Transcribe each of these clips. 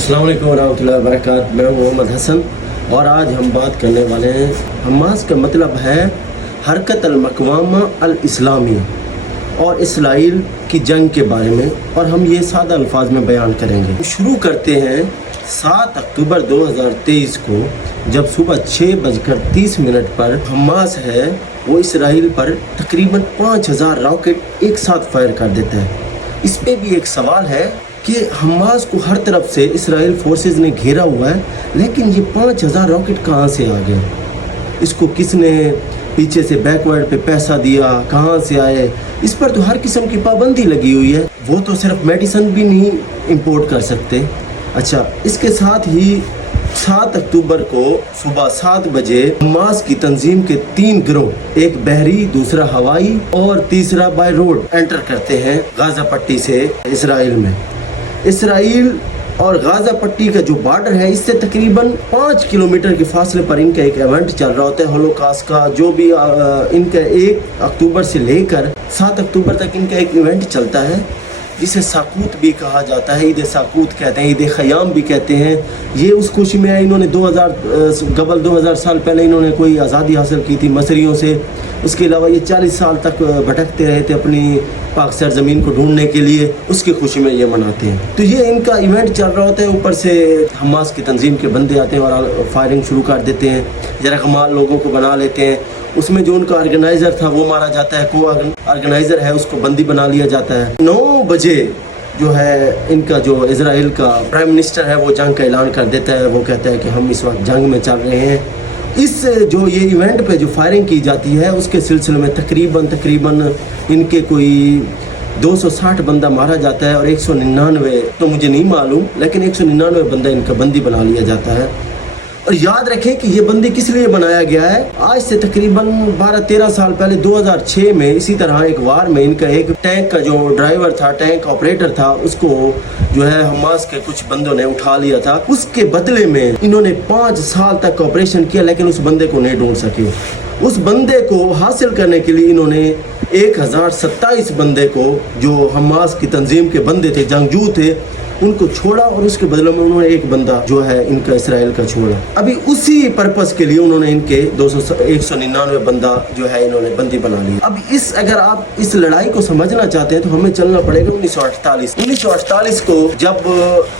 अस्सलाम वालेकुम वरहमतुल्लाहि वबरकातुहू। मैं मोहम्मद हसन और आज हम बात करने वाले हैं हमास का मतलब है हरकत अल-मक़वामा अल-इस्लामी और इसराइल की जंग के बारे में, और हम ये सादा अल्फाज में बयान करेंगे। शुरू करते हैं 7 अक्टूबर 2023 को, जब सुबह 6:30 पर हमास है वो इसराइल पर तकरीबन 5000 रॉकेट एक साथ फायर कर देता है। इस पे भी एक सवाल है कि हमास को हर तरफ से इसराइल फोर्सेस ने घेरा हुआ है, लेकिन ये 5000 रॉकेट कहाँ से आ गए? इसको किसने पीछे से बैकवर्ड पे पैसा दिया, कहाँ से आए? इस पर तो हर किस्म की पाबंदी लगी हुई है। वो तो सिर्फ मेडिसिन भी नहीं इंपोर्ट कर सकते। अच्छा, इसके साथ ही 7 अक्टूबर को सुबह 7 बजे हमास की तंजीम के 3 गिरोह, एक बहरी, दूसरा हवाई और तीसरा बाय रोड एंटर करते हैं गाजा पट्टी से इसराइल में। इसराइल और गाजा पट्टी का जो बॉर्डर है, इससे तकरीबन 5 किलोमीटर के फासले पर इनका एक इवेंट चल रहा होता है होलोकॉस्ट का, जो भी इनका 1 अक्टूबर से लेकर 7 अक्टूबर तक इनका एक इवेंट चलता है, जिसे साकूत भी कहा जाता है। ईद साकूत कहते हैं, ईद ख़याम भी कहते हैं। ये उस खुशी में है, इन्होंने 2000 साल पहले इन्होंने कोई आज़ादी हासिल की थी मसरियों से। उसके अलावा ये 40 साल तक भटकते रहे थे अपनी पाक सरजमीन को ढूंढने के लिए, उसकी खुशी में ये मनाते हैं। तो ये इनका इवेंट चल रहा होता है, ऊपर से हमास की तंजीम के बंदे आते हैं और फायरिंग शुरू कर देते हैं, जरकमाल लोगों को बना लेते हैं। उसमें जो उनका ऑर्गेनाइज़र था वो मारा जाता है, को ऑर्गेनाइज़र है उसको बंदी बना लिया जाता है। 9 बजे जो है इनका जो इजराइल का प्राइम मिनिस्टर है वो जंग का ऐलान कर देता है। वो कहता है कि हम इस वक्त जंग में चल रहे हैं। इस जो ये इवेंट पे जो फायरिंग की जाती है, उसके सिलसिले में तकरीबन इनके कोई 260 बंदा मारा जाता है और 199 तो मुझे नहीं मालूम, लेकिन 199 बंदा इनका बंदी बना लिया जाता है। और याद रखें कि ये बंदी किस लिए बनाया गया है। आज से तकरीबन 12-13 साल पहले 2006 में इसी तरह एक वार में इनका एक टैंक का जो ड्राइवर था, टैंक ऑपरेटर था, उसको जो है हमास के कुछ बंदों ने उठा लिया था। उसके बदले में इन्होंने 5 साल तक ऑपरेशन किया, लेकिन उस बंदे को नहीं ढूंढ सके। उस बंदे को हासिल करने के लिए इन्होंने 1027 बंदे को, जो हमास की तंजीम के बंदे थे, जंगजू थे, उनको छोड़ा और उसके बदले में उन्होंने एक बंदा जो है इनका इसराइल का छोड़ा। अभी उसी पर्पस के लिए उन्होंने इनके 199 बंदा जो है इन्होंने बंदी बना लिया। अब अगर आप इस लड़ाई को समझना चाहते हैं तो हमें चलना पड़ेगा 1948 को, जब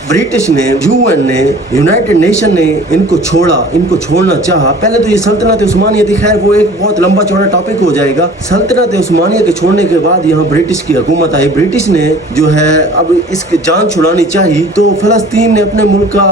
ब्रिटिश ने, UN ने, यूनाइटेड नेशन ने इनको छोड़ना चाहा। पहले तो ये सल्तनत उस्मानिया थी, खैर वो एक बहुत लंबा चौड़ा टॉपिक हो जाएगा। सल्तनत उस्मानिया के छोड़ने के बाद यहाँ ब्रिटिश की हुकूमत आई। ब्रिटिश ने जो है अब इसकी जान छुड़ानी चाहिए, तो फलस्तीन ने अपने मुल्क का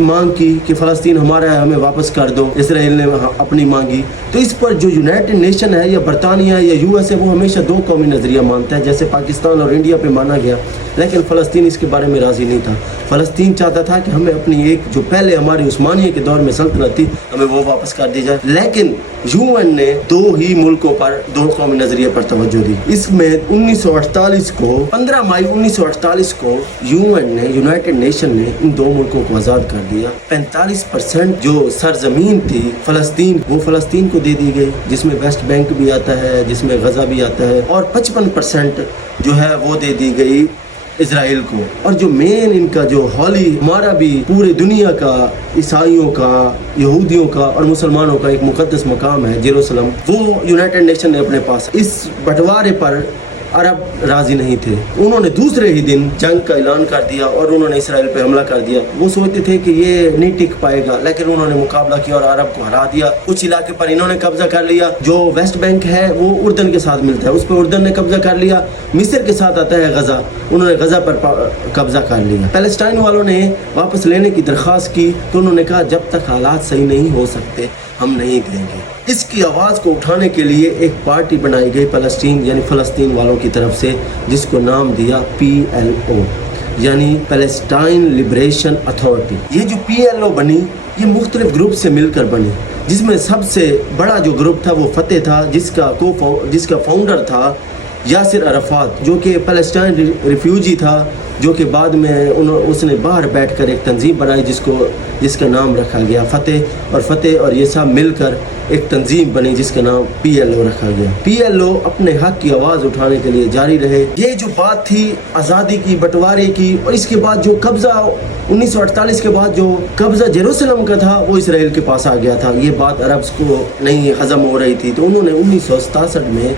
मांग की कि फलस्तीन हमारा है, हमें वापस कर दो। इसराइल ने अपनी मांगी। तो इस पर जो यूनाइटेड नेशन है या बरतानिया या US है, वो हमेशा 2 कौमी नजरिया मानता है, जैसे पाकिस्तान और इंडिया पे माना गया। लेकिन फ़लस्तीन इसके बारे में राज़ी नहीं था। फ़लस्तीन चाहता था कि हमें अपनी एक जो पहले हमारी उस्मानिया के दौर में सल्तनत थी, हमें वो वापस कर दी जाए। लेकिन UN ने 2 ही मुल्कों पर, 2 कौमी नजरिए पर तवज्जो दी। इसमें 1948 को 15 मई 1948 को UN ने, यूनाइटेड नेशन ने इन 2 मुल्कों को आज़ाद कर दिया। 45% जो सरजमीन थी फ़लस्तीन, वो फ़लस्तीन को दे दी गई, जिसमें वेस्ट बैंक भी आता है, जिसमें गजा भी आता है, और 55% जो है वो दे दी गई इसराइल को। और जो मेन इनका जो हॉली, हमारा भी पूरे दुनिया का, ईसाइयों का, यहूदियों का और मुसलमानों का एक मुकद्दस मकाम है जेरूसलम, वो यूनाइटेड नेशन ने अपने पास। इस बंटवारे पर अरब राजी नहीं थे। उन्होंने दूसरे ही दिन जंग का ऐलान कर दिया और उन्होंने इसराइल पे हमला कर दिया। वो सोचते थे कि ये नहीं टिक पाएगा, लेकिन उन्होंने मुकाबला किया और अरब को हरा दिया। कुछ इलाके पर इन्होंने कब्जा कर लिया। जो वेस्ट बैंक है वो उर्दन के साथ मिलता है, उस पर उर्दन ने कब्जा कर लिया। मिस्र के साथ आता है गजा, उन्होंने गजा पर कब्जा कर लिया। पैलेस्टाइन वालों ने वापस लेने की दरख्वास्त की, तो उन्होंने कहा जब तक हालात सही नहीं हो सकते हम नहीं देंगे। इसकी आवाज़ को उठाने के लिए एक पार्टी बनाई गई फ़लस्तीन यानी फ़लस्तीन वालों की तरफ से, जिसको नाम दिया PLO यानी पैलेस्टाइन लिबरेशन अथॉरिटी। ये जो PLO बनी, ये मुख्तलिफ ग्रुप से मिलकर बनी, जिसमें सबसे बड़ा जो ग्रुप था वो फतेह था, जिसका फाउंडर था यासिर अराफात, जो कि पैलेस्टाइन रिफ्यूजी था جو کہ بعد میں اس نے باہر بیٹھ کر ایک تنظیم بنائی جس کا نام رکھا گیا فتح، اور یہ سب مل کر ایک تنظیم بنی جس کا نام PLO رکھا گیا۔ PLO اپنے حق کی آواز اٹھانے کے لیے جاری رہے۔ یہ جو بات تھی آزادی کی، بٹوارے کی، اور اس کے بعد جو قبضہ 1948 کے بعد جو قبضہ یروشلم کا تھا وہ اسرائیل کے پاس آ گیا تھا، یہ بات عربز کو نہیں ہضم ہو رہی تھی، تو انہوں نے 1967 میں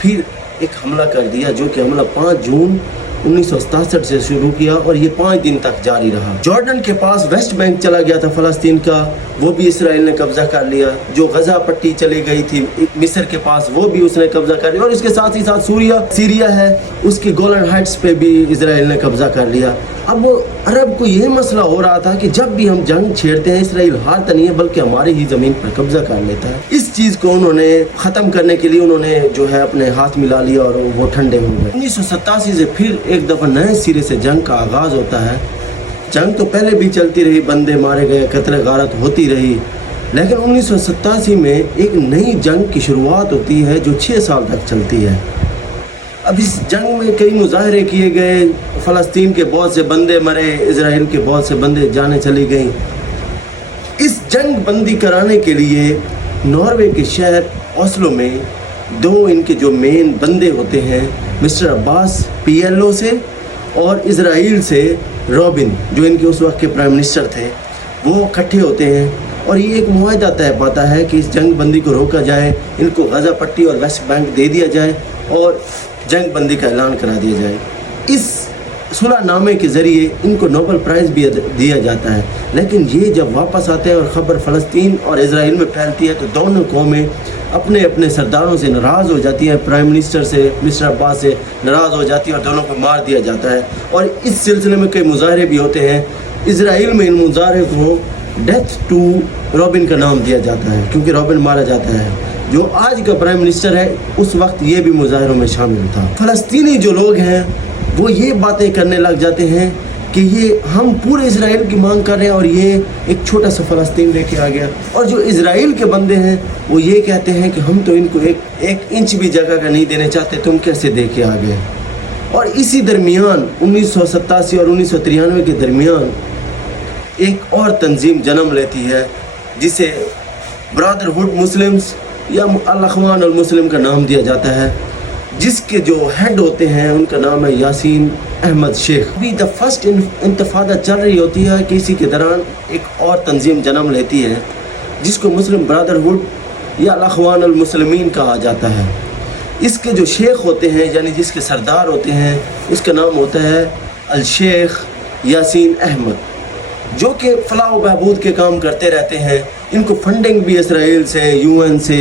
پھر ایک حملہ کر دیا، جو کہ حملہ 5 جون 1967 سے شروع کیا اور یہ 5 دن تک جاری رہا۔ جارڈن کے پاس ویسٹ بینک چلا گیا تھا فلسطین کا، وہ بھی اسرائیل نے قبضہ کر لیا۔ جو غزہ پٹی چلی گئی تھی مصر کے پاس، وہ بھی اس نے قبضہ کر لیا، اور اس کے ساتھ ہی ساتھ سیریا ہے، اس کی گولن ہائٹس پہ بھی اسرائیل نے قبضہ کر لیا۔ اب وہ عرب کو یہ مسئلہ ہو رہا تھا کہ جب بھی ہم جنگ چھیڑتے ہیں اسرائیل ہارتا نہیں ہے بلکہ ہماری ہی زمین پر قبضہ کر لیتا ہے۔ اس چیز کو انہوں نے ختم کرنے کے لیے انہوں نے جو ہے اپنے ہاتھ ملا لیا اور وہ ٹھنڈے ہو گئے۔ 1987 سے پھر ایک دفعہ نئے سرے سے جنگ کا آغاز ہوتا ہے۔ جنگ تو پہلے بھی چلتی رہی، بندے مارے گئے، قتل غارت ہوتی رہی، لیکن 1987 میں ایک نئی جنگ کی شروعات ہوتی ہے جو 6 سال تک چلتی ہے۔ اب اس جنگ میں کئی مظاہرے کیے گئے، فلسطین کے بہت سے بندے مرے، اسرائیل کے بہت سے بندے جانیں چلی گئیں۔ اس جنگ بندی کرانے کے لیے ناروے کے شہر اوسلو میں 2 ان کے جو مین بندے ہوتے ہیں، مسٹر عباس PLO سے اور اسرائیل سے رابن، جو ان کے اس وقت کے پرائم منسٹر تھے، وہ اکٹھے ہوتے ہیں اور یہ ایک معاہدہ طے پاتا ہے کہ اس جنگ بندی کو روکا جائے، ان کو غزہ پٹی اور ویسٹ بینک دے دیا جائے اور جنگ بندی کا اعلان کرا دیا جائے۔ اس صلح نامے کے ذریعے ان کو نوبل پرائز بھی دیا جاتا ہے، لیکن یہ جب واپس آتے ہیں اور خبر فلسطین اور اسرائیل میں پھیلتی ہے تو دونوں قومیں اپنے اپنے سرداروں سے ناراض ہو جاتی ہیں، پرائم منسٹر سے مسٹر عباس سے ناراض ہو جاتی ہے اور دونوں کو مار دیا جاتا ہے۔ اور اس سلسلے میں کئی مظاہرے بھی ہوتے ہیں۔ اسرائیل میں ان مظاہرے کو ڈیتھ ٹو رابن کا نام دیا جاتا ہے کیونکہ رابن مارا جاتا ہے، جو آج کا پرائم منسٹر ہے، اس وقت یہ بھی مظاہروں میں شامل تھا۔ فلسطینی جو لوگ ہیں وہ یہ باتیں کرنے لگ جاتے ہیں کہ یہ ہم پورے اسرائیل کی مانگ کر رہے ہیں اور یہ ایک چھوٹا سا فلسطین لے کے آ گیا، اور جو اسرائیل کے بندے ہیں وہ یہ کہتے ہیں کہ ہم تو ان کو ایک انچ بھی جگہ کا نہیں دینے چاہتے، تم کیسے دے کے آ گئے۔ اور اسی درمیان 1987 اور 1993 کے درمیان ایک اور تنظیم جنم لیتی ہے جسے برادرہڈ مسلمز یا الاخوان المسلم کا نام دیا جاتا ہے، جس کے جو ہیڈ ہوتے ہیں ان کا نام ہے یاسین احمد شیخ۔ ابھی دا فرسٹ انتفاضہ چل رہی ہوتی ہے کہ اسی کے دوران ایک اور تنظیم جنم لیتی ہے جس کو مسلم برادرہڈ یا الاخوان المسلمین کہا جاتا ہے۔ اس کے جو شیخ ہوتے ہیں یعنی جس کے سردار ہوتے ہیں اس کا نام ہوتا ہے الشیخ یاسین احمد، جو کہ فلاح و بہبود کے کام کرتے رہتے ہیں۔ ان کو فنڈنگ بھی اسرائیل سے، UN سے،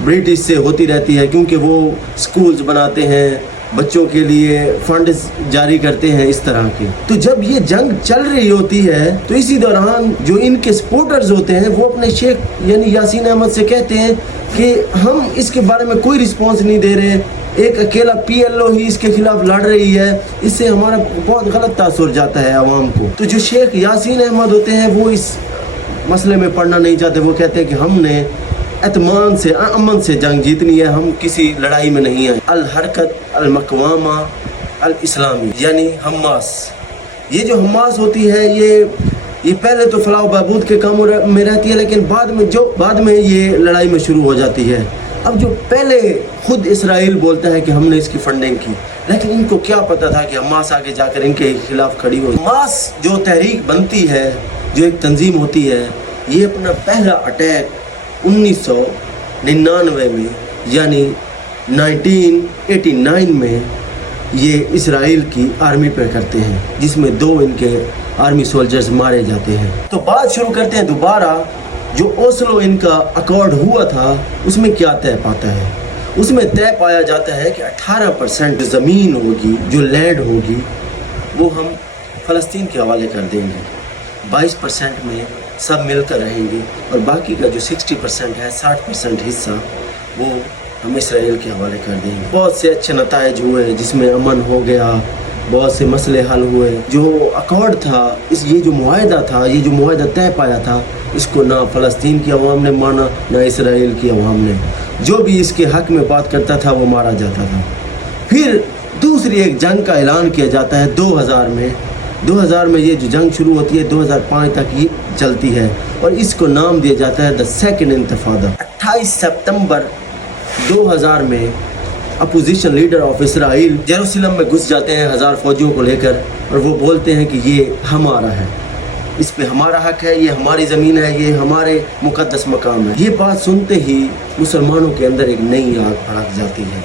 برٹش سے ہوتی رہتی ہے کیونکہ وہ سکولز بناتے ہیں، بچوں کے لیے فنڈز جاری کرتے ہیں اس طرح کے۔ تو جب یہ جنگ چل رہی ہوتی ہے تو اسی دوران جو ان کے سپورٹرز ہوتے ہیں وہ اپنے شیخ یعنی یاسین احمد سے کہتے ہیں کہ ہم اس کے بارے میں کوئی رسپانس نہیں دے رہے، ایک اکیلا PLO ہی اس کے خلاف لڑ رہی ہے، اس سے ہمارا بہت غلط تاثر جاتا ہے عوام کو۔ تو جو شیخ یاسین احمد ہوتے ہیں وہ اس مسئلے میں پڑھنا نہیں چاہتے، وہ کہتے ہیں کہ ہم نے اطمینان سے، امن سے جنگ جیتنی ہے، ہم کسی لڑائی میں نہیں ہیں۔ الحرکت المقوامہ الاسلامی یعنی حماس، یہ جو حماس ہوتی ہے یہ پہلے تو فلاح و بہبود کے کاموں میں رہتی ہے، لیکن بعد میں یہ لڑائی میں شروع ہو جاتی ہے۔ اب جو پہلے خود اسرائیل بولتا ہے کہ ہم نے اس کی فنڈنگ کی، لیکن ان کو کیا پتا تھا کہ حماس آگے جا کر ان کے خلاف کھڑی ہو۔ حماس جو تحریک بنتی ہے، جو ایک تنظیم ہوتی ہے، یہ اپنا پہلا اٹیک 1999 میں یعنی 1989 میں یہ اسرائیل کی آرمی پہ کرتے ہیں، جس میں 2 ان کے آرمی سولجرز مارے جاتے ہیں۔ تو بات شروع کرتے ہیں دوبارہ جو اوسلو ان کا اکارڈ ہوا تھا، اس میں کیا طے پاتا ہے؟ اس میں طے پایا جاتا ہے کہ 18% زمین ہوگی، جو لینڈ ہوگی، وہ ہم فلسطین کے حوالے کر دیں گے، 22% میں سب مل کر رہیں گے، اور باقی کا جو 60% ہے، 60% حصہ، وہ ہم اسرائیل کے حوالے کر دیں گے۔ بہت سے اچھے نتائج ہوئے جس میں امن ہو گیا، بہت سے مسئلے حل ہوئے۔ جو اکارڈ تھا، یہ جو معاہدہ طے پایا تھا، اس کو نہ فلسطین کی عوام نے مانا نہ اسرائیل کی عوام نے۔ جو بھی اس کے حق میں بات کرتا تھا وہ مارا جاتا تھا۔ پھر दूसरी एक जंग का ऐलान किया जाता है 2000 में ये जो जंग शुरू होती है 2005 तक ये चलती है और इसको नाम दिया जाता है द सेकंड इंतफादा। 28 सितंबर 2000 में opposition leader of Israel Jerusalem में घुस जाते हैं 1000 फौजियों को लेकर और वो बोलते हैं कि ये हमारा है, इस पे हमारा हक है, ये हमारी ज़मीन है, ये हमारे मुक़द्दस मकाम है। ये बात सुनते ही मुसलमानों के अंदर एक नई आग भड़क जाती है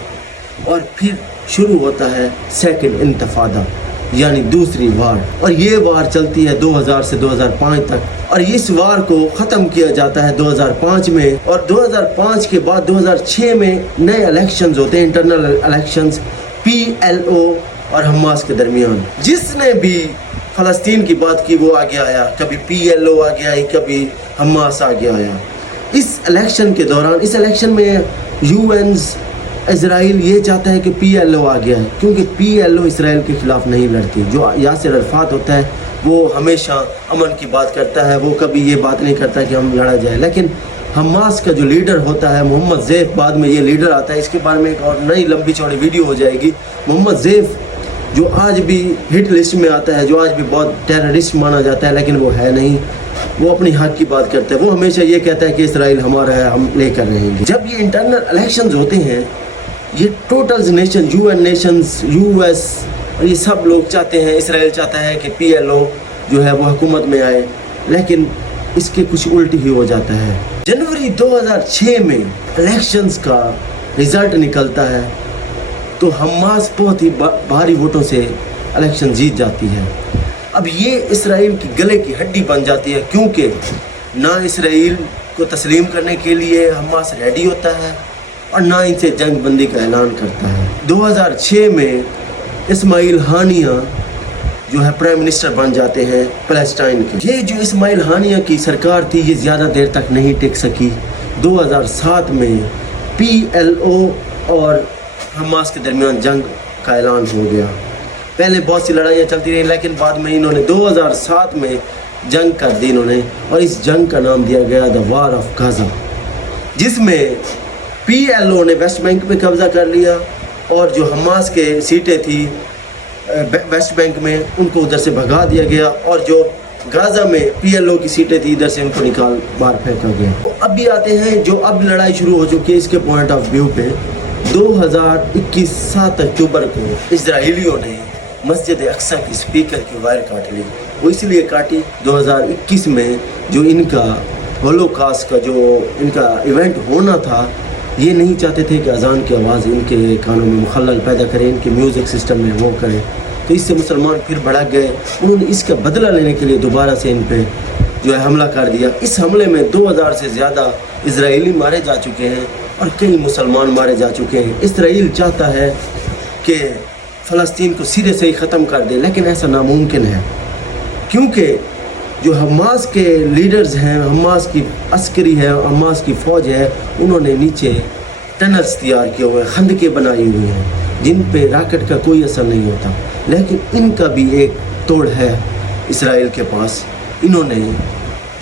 और फिर शुरू होता है सेकंड इंतफादा यानी दूसरी वार। और ये वार चलती है 2000 से 2005 तक और इस वार को ख़त्म किया जाता है 2005 में। और 2005 के बाद 2006 में नए इलेक्शंस होते हैं, इंटरनल इलेक्शंस PLO और हमास के दरमियान। जिसने भी फ़लस्तीन की बात की वो आगे आया, कभी PLO आगे आई, कभी हमास आगे आया। इस इलेक्शन के दौरान, इस इलेक्शन में UN इज़राइल ये चाहता है कि PLO आ गया है क्योंकि PLO इसराइल के ख़िलाफ़ नहीं लड़ती। जो यासिर अरफ़ात होता है वो हमेशा अमन की बात करता है, वो कभी ये बात नहीं करता कि हम लड़ा जाए। लेकिन हमास का जो लीडर होता है मोहम्मद ज़ैफ, बाद में ये लीडर आता है, इसके बारे में एक और नई लंबी चौड़ी वीडियो हो जाएगी। मोहम्मद ज़ैफ जो आज भी हिट लिस्ट में आता है, जो आज भी बहुत टेररिस्ट माना जाता है, लेकिन वो है नहीं, वो अपनी हक की बात करता है। वो हमेशा ये कहता है कि इसराइल हमारा है, हम लेकर रहेंगे। जब ये इंटरनल इलेक्शंस होते हैं, ये total nation, UN Nations, US और ये सब लोग चाहते हैं, इसराइल चाहता है कि PLO जो है वो हुकूमत में आए, लेकिन इसके कुछ उल्टी ही हो जाता है। जनवरी 2006 में इलेक्शंस का रिज़ल्ट निकलता है तो हमास बहुत ही भारी वोटों से इलेक्शन जीत जाती है। अब ये इसराइल की गले की हड्डी बन जाती है क्योंकि ना इसराइल को तस्लीम करने के लिए हमास रेडी होता है और ना इनसे जंग बंदी का ऐलान करता है। 2006 में इस्माइल हानिया जो है प्राइम मिनिस्टर बन जाते हैं फ़लस्तीन के। ये जो इस्माइल हानिया की सरकार थी ये ज़्यादा देर तक नहीं टिक सकी। 2007 में PLO और हमास के दरमियान जंग का ऐलान हो गया। पहले बहुत सी लड़ाइयाँ चलती रही लेकिन बाद में इन्होंने 2007 में जंग कर दी इन्होंने और इस जंग का नाम दिया गया द वार ऑफ गाज़ा, जिसमें PLO ने वेस्ट बैंक पे कब्ज़ा कर लिया और जो हमास के सीटें थी वेस्ट बैंक में उनको उधर से भगा दिया गया और जो गाज़ा में PLO की सीटें थी इधर से उनको निकाल बाहर फेंका गया। तो अब भी आते हैं जो अब लड़ाई शुरू हो चुकी है इसके पॉइंट ऑफ व्यू पे। 2021 7 अक्टूबर को इजराइलियों ने मस्जिद अक्सा की स्पीकर की वायर काट ली। वो इसलिए काटी 2021 में जो इनका होलोकॉस्ट का जो इनका इवेंट होना था, ये नहीं चाहते थे कि अजान की आवाज़ इनके कानों में मुखल्लल पैदा करें, इनके म्यूज़िक सिस्टम में वो करें। तो इससे मुसलमान फिर भड़क गए। उन्होंने इसका बदला लेने के लिए दोबारा से इन पे जो है हमला कर दिया। इस हमले में 2000 से ज़्यादा इजराइली मारे जा चुके हैं और कई मुसलमान मारे जा चुके हैं। इसराइल चाहता है कि फ़लस्तीन को सिरे से ही ख़त्म कर दे, लेकिन ऐसा नामुमकिन है क्योंकि जो हमास के लीडर्स हैं, हमास की अस्करी है, हमास की फ़ौज है, उन्होंने नीचे टनल्स तैयार किए हुए हैं, खंदकें बनाई हुई हैं जिन पे रॉकेट का कोई असर नहीं होता। लेकिन इनका भी एक तोड़ है इसराइल के पास। इन्होंने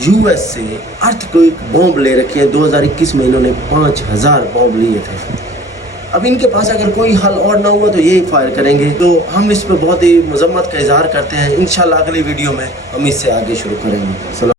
US से अर्थक्वेक बॉम्ब ले रखे हैं। 2021 में इन्होंने 5000 बॉम्ब लिए थे। अब इनके पास अगर कोई हल और ना हुआ तो यही फायर करेंगे। तो हम इस पर बहुत ही मजम्मत का इजहार करते हैं। इंशाल्लाह अगली वीडियो में हम इससे आगे शुरू करेंगे।